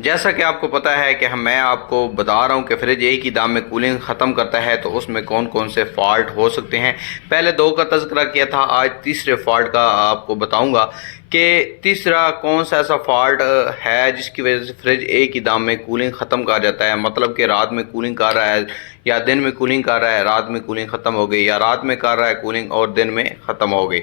जैसा कि आपको पता है कि मैं आपको बता रहा हूं कि फ्रिज एक ही दाम में कूलिंग ख़त्म करता है, तो उसमें कौन कौन से फ़ॉल्ट हो सकते हैं। पहले दो का तज़किरा किया था, आज तीसरे फ़ॉल्ट का आपको बताऊंगा कि तीसरा कौन सा ऐसा फ़ॉल्ट है जिसकी वजह से फ्रिज एक ही दाम में कूलिंग ख़त्म कर जाता है। मतलब कि रात में कूलिंग कर रहा है या दिन में कूलिंग कर रहा है, रात में कूलिंग ख़त्म हो गई, या रात में कर रहा है कूलिंग और दिन में ख़त्म हो गई।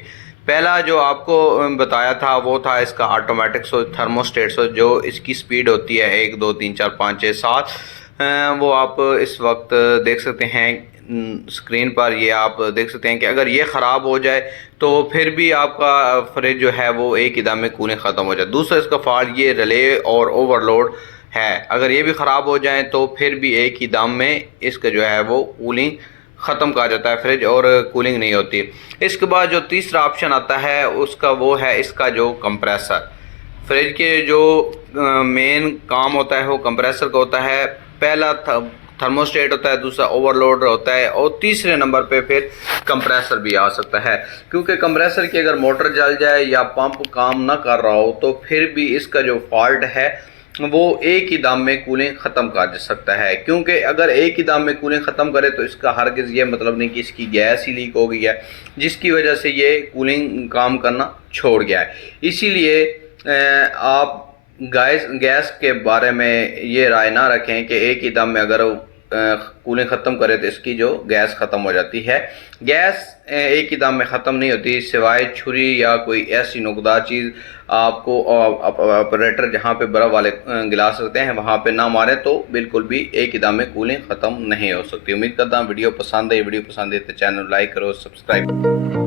पहला जो आपको बताया था वो था इसका ऑटोमेटिक थर्मोस्टेट जो इसकी स्पीड होती है 1 2 3 4 5 6 7। वो आप इस वक्त देख सकते हैं स्क्रीन पर। ये आप देख सकते हैं कि अगर ये ख़राब हो जाए तो फिर भी आपका फ्रिज जो है वो एक ही दम में कूलिंग ख़त्म हो जाए। दूसरा इसका फॉल्ट ये रिले और ओवरलोड है, अगर ये भी ख़राब हो जाए तो फिर भी एक ही दम में इसका जो है वो कूलिंग ख़त्म कहा जाता है फ्रिज और कूलिंग नहीं होती। इसके बाद जो तीसरा ऑप्शन आता है उसका वो है इसका जो कंप्रेसर। फ्रिज के जो मेन काम होता है वो कंप्रेसर का होता है। पहला थर्मोस्टेट होता है, दूसरा ओवरलोड होता है और तीसरे नंबर पे फिर कंप्रेसर भी आ सकता है। क्योंकि कंप्रेसर की अगर मोटर जल जाए या पंप काम ना कर रहा हो तो फिर भी इसका जो फॉल्ट है वो एक ही दाम में कूलिंग ख़त्म कर सकता है। क्योंकि अगर एक ही दाम में कूलिंग ख़त्म करे तो इसका हरगिज़ ये मतलब नहीं कि इसकी गैस ही लीक हो गई है जिसकी वजह से ये कूलिंग काम करना छोड़ गया है। इसीलिए आप गैस के बारे में ये राय ना रखें कि एक ही दम में अगर कूलिंग ख़त्म करे तो इसकी जो गैस ख़त्म हो जाती है। गैस एक ही दम में ख़त्म नहीं होती, सिवाय छुरी या कोई ऐसी नुकदार चीज़ आपको ऑपरेटर जहाँ पे बर्फ़ वाले गिलास रखते हैं वहाँ पे ना मारे तो बिल्कुल भी एक ही दम में कूलिंग ख़त्म नहीं हो सकती। उम्मीद करता हूँ वीडियो पसंद है। वीडियो पसंद है तो चैनल लाइक करो, सब्सक्राइब।